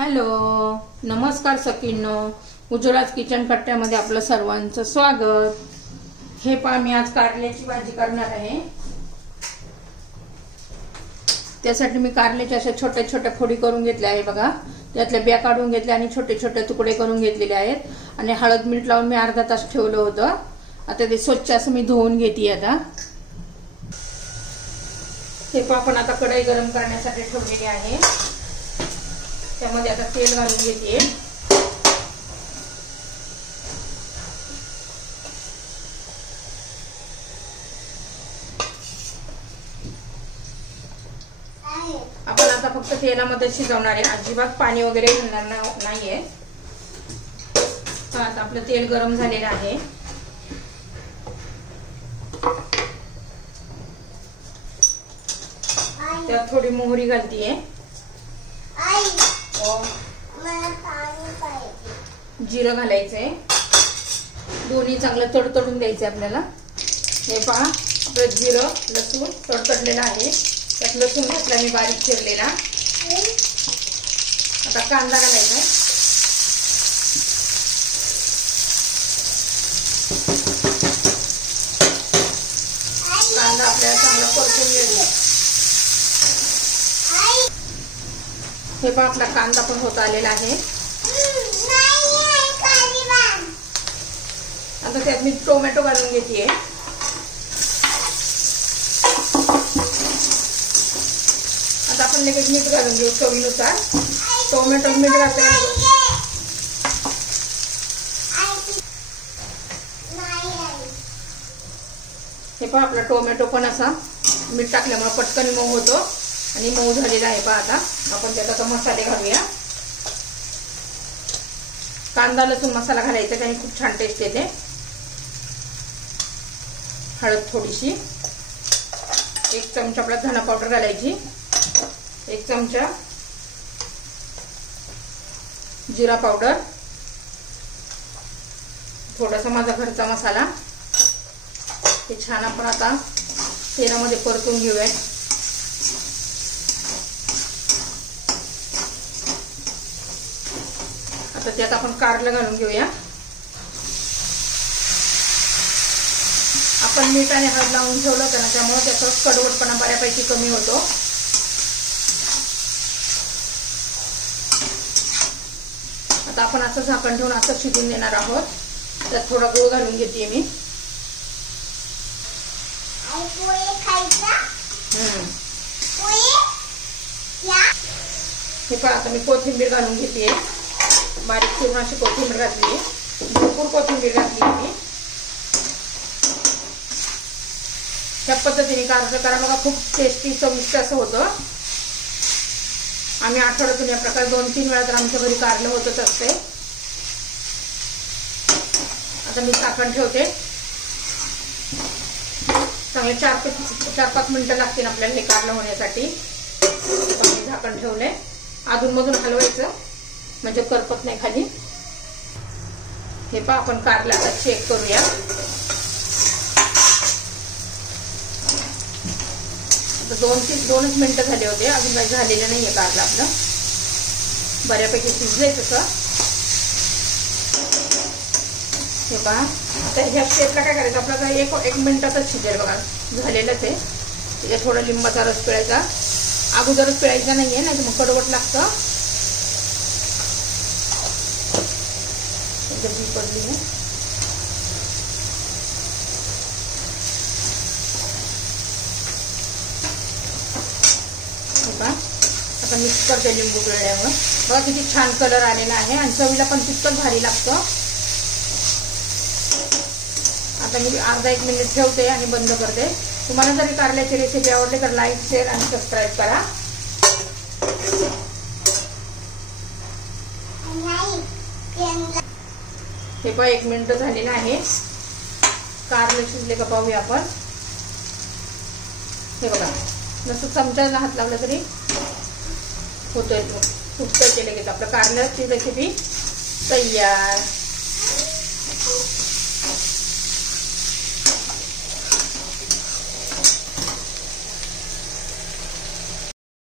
Hello, नमस्कार सखींनो. उज्ज्वलाच kitchen कट्ट्यामध्ये आपलं सर्वांचं स्वागत. हे पहा, मी आज कारल्याची भाजी करणार आहे. त्यासाठी मी कारल्याच्या अशा छोट्या छोट्या फोडी करून घेतल्या आहे बघा. त्यातल्या बिया काढून घेतल्या आणि छोटे छोटे तुकडे करून घेतलेले आहेत आणि हळद मीठ लावून मी अर्धा तास ठेवलं होतं. आता ते स्वच्छ असं मी धुवून घेते. आता हे पहा, आपण आता कढई गरम करण्यासाठी ठेवलेली आहे. त्यामध्ये आता तेल घालून घेते. आपण आता फक्त तेलामध्ये शिजवणार आहे, अजिबात पाणी वगैरे घालणार नाहीये. आता आपलं तेल गरम झालेलं आहे. त्यात थोडी मोहरी घालतीये, जिरं घालायचंय. दोन्ही चांगलं तडतडून द्यायचे आपल्याला. हे पहा, आपलं जिरं लसूण तडतडलेलं आहे. त्यात लसूण घातला मी बारीक चिरलेला. आता कांदा घालायचा. कांदा आपल्याला चांगला परतून घ्यायचा. हे पहा, आपला कांदा पण होत आलेला आहे. आता त्यात मी टोमॅटो घालून घेते. आता आपण लगेच मीठ घालून घेऊ चवीनुसार. टोमॅटो मीठ घातलं. हे पहा, आपला टोमॅटो पण असा मीठ टाकल्यामुळे पटकन मऊ होतो आणि मऊ झालेला आहे. पहा, आता आपण त्यात आता मसाले घालूया. कांदा लसूण मसाला घालायचा, त्याने खूप छान टेस्ट येते. हळद थोडीशी, 1 चमचा आपला धना पावडर घालायची, 1 चमचा जिरा पावडर, थोडासा माझा घरचा मसाला. हे छान आपण आता तेलामध्ये परतून घेऊया. आता त्यात आपण कारलं घालून घेऊया. आपण मीठ आणि हळद लावून ठेवलं होतं ना, त्यामुळे त्याचा कडवटपणा बऱ्यापैकी कमी होतो. आता आपण असं झाकण ठेवून असं शिजून देणार आहोत. त्यात थोडा गूळ घालून घेते मी. हे पहा, आता मी कोथिंबीर घालून घेते. बारीक चिरून अशी कोथिंबीर घातली, भरपूर कोथिंबीर घातली मी. त्या पद्धतीने कारलं करा बघा, खूप टेस्टी चविष्ट असं होतं. आम्ही आठवड्यातून या प्रकारे 2-3 वेळा तर आमच्या घरी कारलं होतच असते. आता मी झाकण ठेवते. चांगले 4-5 मिनिटं लागतील आपल्याला हे कारलं होण्यासाठी. मी झाकण ठेवले. अधूनमधून हलवायचं म्हणजे करपत नाही खाली. हे पहा, आपण कारलं आता चेक करूया. आता 2-3 मिनिटं झाले होते, अजून काही झालेलं नाहीये. कारलं आपलं बऱ्यापैकी शिजलंय तसं. हे पहा, आता ह्या स्टेपला काय करायचं, आपल्याला 1 मिनिटातच शिजेल बघा. झालेलंच आहे. त्याच्यात थोडा लिंबाचा रस पिळायचा. अगोदरच पिळायचा नाहीये, नाही तर मग कडवट लागतं. पडली आहे. आता मिक्स करते लिंबू पिळल्यावर. बघा किती छान कलर आलेला आहे आणि चवीला पण तितकंच भारी लागतं. आता मी अर्धा 1 मिनिट ठेवते आणि बंद करते. तुम्हाला जर कारल्याची रेसिपी आवडली तर लाईक, शेअर आणि सबस्क्राईब करा. हे पहा, 1 मिनिट झालेलं आहे. कारले शिजले का पाहूया आपण. हे बघा, नुसतं चमच्याला हात लावला तरी होतोय. फुटतंय. केलं की आपलं कारल्याची रेसिपी तयार.